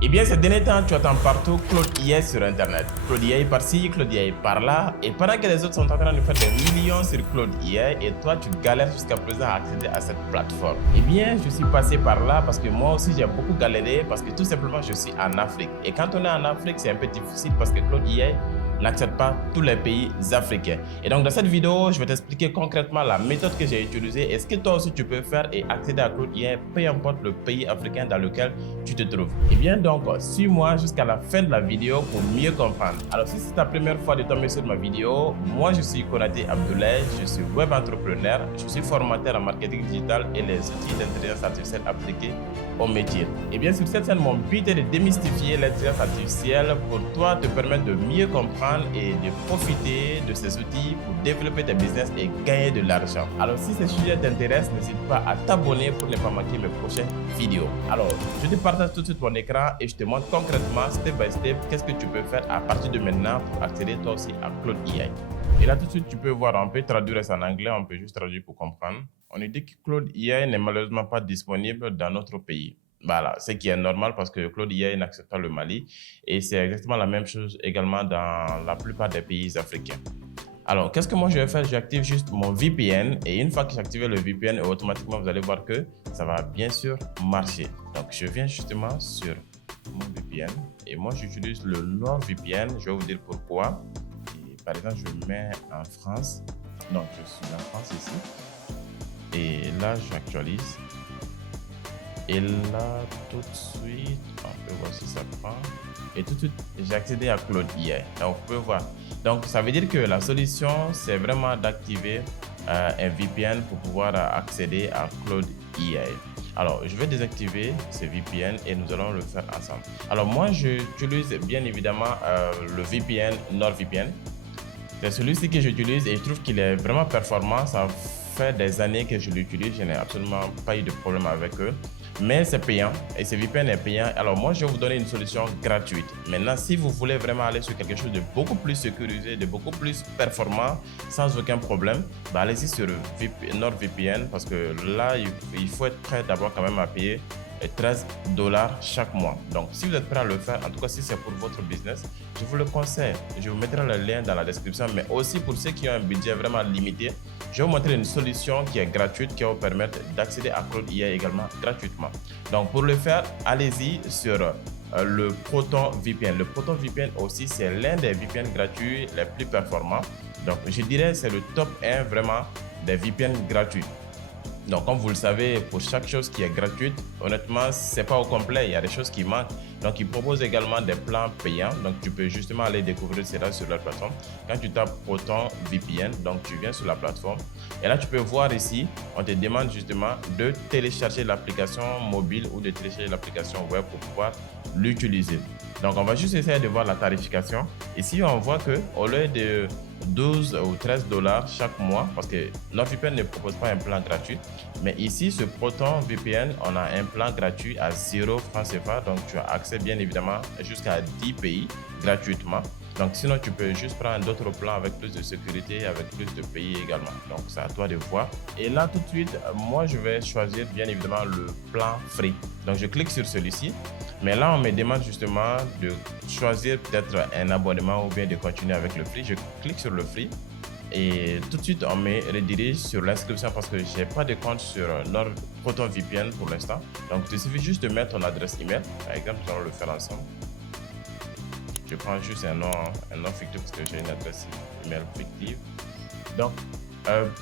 Eh bien, ces derniers temps, tu attends partout Claude IA sur Internet. Claude IA par-ci, Claude IA par-là. Et pendant que les autres sont en train de faire des millions sur Claude IA, et toi, tu galères jusqu'à présent à accéder à cette plateforme. Eh bien, je suis passé par là parce que moi aussi, j'ai beaucoup galéré parce que tout simplement, je suis en Afrique. Et quand on est en Afrique, c'est un peu difficile parce que Claude IA n'accepte pas tous les pays africains. Et donc, dans cette vidéo, je vais t'expliquer concrètement la méthode que j'ai utilisée et ce que toi aussi tu peux faire et accéder à Claude IA, peu importe le pays africain dans lequel tu te trouves. Eh bien, donc, suis-moi jusqu'à la fin de la vidéo pour mieux comprendre. Alors, si c'est ta première fois de tomber sur ma vidéo, moi, je suis Konaté Abdoulaye, je suis web entrepreneur, je suis formateur en marketing digital et les outils d'intelligence artificielle appliqués au métier. Et bien, sur cette scène, mon but est de démystifier l'intelligence artificielle pour toi te permettre de mieux comprendre et de profiter de ces outils pour développer tes business et gagner de l'argent. Alors, si ces sujets t'intéressent, n'hésite pas à t'abonner pour ne pas manquer mes prochaines vidéos. Alors, je te partage tout de suite mon écran et je te montre concrètement, step by step, qu'est-ce que tu peux faire à partir de maintenant pour accéder toi aussi à Claude IA. Et là, tout de suite, tu peux voir, on peut traduire ça en anglais, on peut juste traduire pour comprendre. On nous dit que Claude IA n'est malheureusement pas disponible dans notre pays. Voilà, ce qui est normal parce que Claude IA n'accepte pas le Mali et c'est exactement la même chose également dans la plupart des pays africains. Alors, qu'est-ce que moi je vais faire? J'active juste mon VPN et une fois que j'ai activé le VPN, automatiquement vous allez voir que ça va bien sûr marcher. Donc, je viens justement sur mon VPN et moi j'utilise le NordVPN. Je vais vous dire pourquoi. Et, par exemple, je mets en France. Donc, je suis en France ici et là j'actualise. Et là, tout de suite, on peut voir si ça prend. Et tout de suite, j'ai accédé à Claude IA. Donc, vous pouvez voir. Donc, ça veut dire que la solution, c'est vraiment d'activer un VPN pour pouvoir accéder à Claude IA. Alors, je vais désactiver ce VPN et nous allons le faire ensemble. Alors, moi, j'utilise bien évidemment le VPN NordVPN. C'est celui-ci que j'utilise et je trouve qu'il est vraiment performant. Ça fait des années que je l'utilise. Je n'ai absolument pas eu de problème avec eux. Mais c'est payant et ce VPN est payant. Alors moi, je vais vous donner une solution gratuite. Maintenant, si vous voulez vraiment aller sur quelque chose de beaucoup plus sécurisé, de beaucoup plus performant, sans aucun problème, bah allez-y sur NordVPN parce que là, il faut être prêt d'abord quand même à payer $13 chaque mois. Donc, si vous êtes prêt à le faire, en tout cas si c'est pour votre business, je vous le conseille. Je vous mettrai le lien dans la description, mais aussi pour ceux qui ont un budget vraiment limité, je vais vous montrer une solution qui est gratuite qui va vous permettre d'accéder à Claude IA également gratuitement. Donc, pour le faire, allez-y sur le Proton VPN. Le Proton VPN aussi, c'est l'un des VPN gratuits les plus performants. Donc, je dirais c'est le top 1 vraiment des VPN gratuits. Donc, comme vous le savez, pour chaque chose qui est gratuite, honnêtement, c'est pas au complet. Il y a des choses qui manquent. Donc, ils proposent également des plans payants. Donc, tu peux justement aller découvrir cela sur leur plateforme. Quand tu tapes Proton VPN, donc tu viens sur la plateforme. Et là, tu peux voir ici, on te demande justement de télécharger l'application mobile ou de télécharger l'application web pour pouvoir l'utiliser. Donc, on va juste essayer de voir la tarification. Ici, on voit que au lieu de 12 ou $13 chaque mois, parce que NordVPN ne propose pas un plan gratuit, mais ici, ce Proton VPN, on a un plan gratuit à 0 francs CFA, donc tu as accès bien évidemment jusqu'à 10 pays gratuitement. Donc sinon, tu peux juste prendre d'autres plans avec plus de sécurité, avec plus de pays également. Donc c'est à toi de voir. Et là, tout de suite, moi, je vais choisir bien évidemment le plan free. Donc je clique sur celui-ci. Mais là, on me demande justement de choisir peut-être un abonnement ou bien de continuer avec le free. Je clique sur le free. Et tout de suite, on me redirige sur l'inscription parce que je n'ai pas de compte sur Proton VPN pour l'instant. Donc, il suffit juste de mettre ton adresse email. Par exemple, nous allons le faire ensemble. Je prends juste un nom fictif parce que j'ai une adresse email fictive. Donc,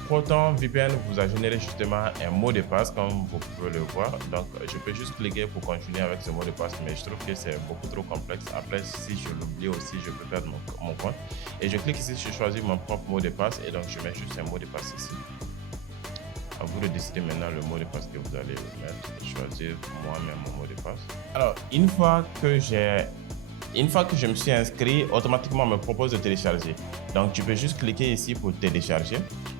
Proton VPN vous a généré justement un mot de passe comme vous pouvez le voir. Donc, je peux juste cliquer pour continuer avec ce mot de passe, mais je trouve que c'est beaucoup trop complexe. Après, si je l'oublie aussi, je peux perdre mon compte. Et je clique ici, je choisis mon propre mot de passe et donc je mets juste un mot de passe ici. À vous de décider maintenant le mot de passe que vous allez mettre. Choisir moi-même mon mot de passe. Alors, une fois que je me suis inscrit, automatiquement on me propose de télécharger. Donc tu peux juste cliquer ici pour télécharger.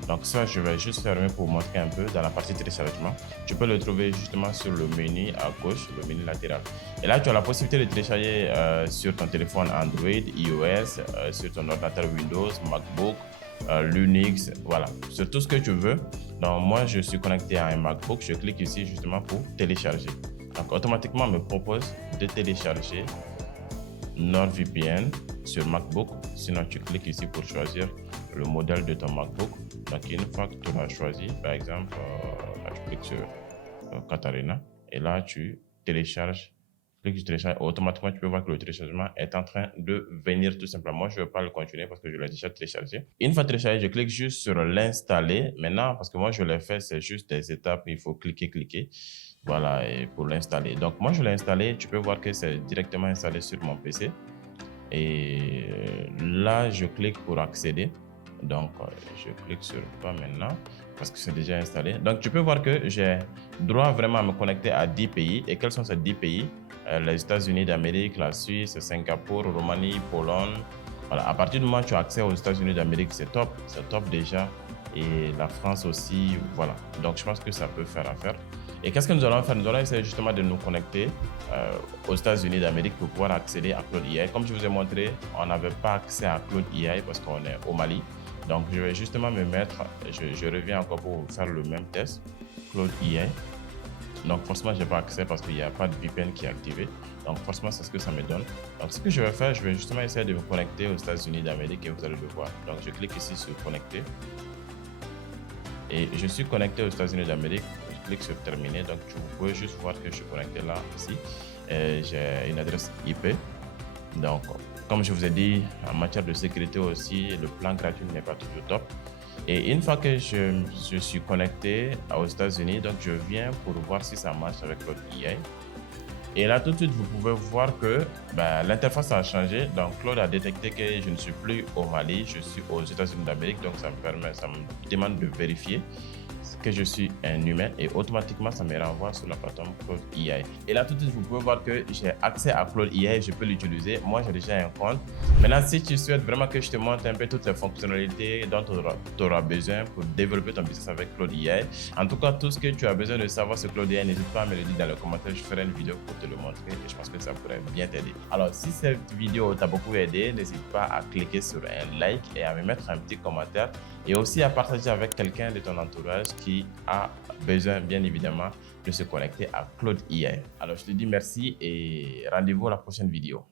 Donc ça, je vais juste fermer pour montrer un peu dans la partie téléchargement. Tu peux le trouver justement sur le menu à gauche, le menu latéral. Et là, tu as la possibilité de télécharger sur ton téléphone Android, iOS, sur ton ordinateur Windows, MacBook, Linux, voilà, sur tout ce que tu veux. Donc moi, je suis connecté à un MacBook. Je clique ici justement pour télécharger. Donc, automatiquement, on me propose de télécharger NordVPN sur MacBook. Sinon, tu cliques ici pour choisir le modèle de ton MacBook. Donc, une fois que tu l'as choisi, par exemple, là, tu cliques sur Katarina et là, tu télécharges. Tu télécharges, automatiquement, tu peux voir que le téléchargement est en train de venir tout simplement. Moi, je ne vais pas le continuer parce que je l'ai déjà téléchargé. Une fois téléchargé, je clique juste sur l'installer. Maintenant, parce que moi, je l'ai fait, c'est juste des étapes. Il faut cliquer. Voilà, et pour l'installer. Donc, moi, je l'ai installé. Tu peux voir que c'est directement installé sur mon PC. Et là, je clique pour accéder. Donc, je clique sur pas maintenant parce que c'est déjà installé. Donc, tu peux voir que j'ai droit vraiment à me connecter à 10 pays. Et quels sont ces 10 pays? Les États-Unis d'Amérique, la Suisse, Singapour, Roumanie, Pologne. Voilà, à partir du moment où tu as accès aux États-Unis d'Amérique, c'est top déjà. Et la France aussi, voilà. Donc, je pense que ça peut faire affaire. Et qu'est-ce que nous allons faire? Nous allons essayer justement de nous connecter aux États-Unis d'Amérique pour pouvoir accéder à Cloud AI. Comme je vous ai montré, on n'avait pas accès à Cloud AI parce qu'on est au Mali. Donc, je vais justement me mettre, je reviens encore pour faire le même test, Cloud AI. Donc, forcément, je n'ai pas accès parce qu'il n'y a pas de VPN qui est activé. Donc, forcément, c'est ce que ça me donne. Donc, ce que je vais faire, je vais justement essayer de me connecter aux États-Unis d'Amérique et vous allez le voir. Donc, je clique ici sur connecter. Et je suis connecté aux États-Unis d'Amérique. Je clique sur terminer. Donc, vous pouvez juste voir que je suis connecté là, ici. J'ai une adresse IP. Donc, comme je vous ai dit, en matière de sécurité aussi, le plan gratuit n'est pas toujours top. Et une fois que je suis connecté aux États-Unis, donc je viens pour voir si ça marche avec Cloud AI. Et là, tout de suite, vous pouvez voir que l'interface a changé. Donc, Claude a détecté que je ne suis plus au Mali, je suis aux États-Unis d'Amérique. Donc, ça me demande de vérifier que je suis un humain et automatiquement, ça me renvoie sur la plateforme Cloud AI. Et là, tout de suite, vous pouvez voir que j'ai accès à Cloud AI, je peux l'utiliser. Moi, j'ai déjà un compte. Maintenant, si tu souhaites vraiment que je te montre un peu toutes les fonctionnalités dont tu auras besoin pour développer ton business avec Cloud AI, en tout cas, tout ce que tu as besoin de savoir sur Cloud AI, n'hésite pas à me le dire dans les commentaires. Je ferai une vidéo pour te le montrer et je pense que ça pourrait bien t'aider. Alors, si cette vidéo t'a beaucoup aidé, n'hésite pas à cliquer sur un like et à me mettre un petit commentaire et aussi à partager avec quelqu'un de ton entourage qui a besoin, bien évidemment, de se connecter à Cloud AI. Alors, je te dis merci et rendez-vous à la prochaine vidéo.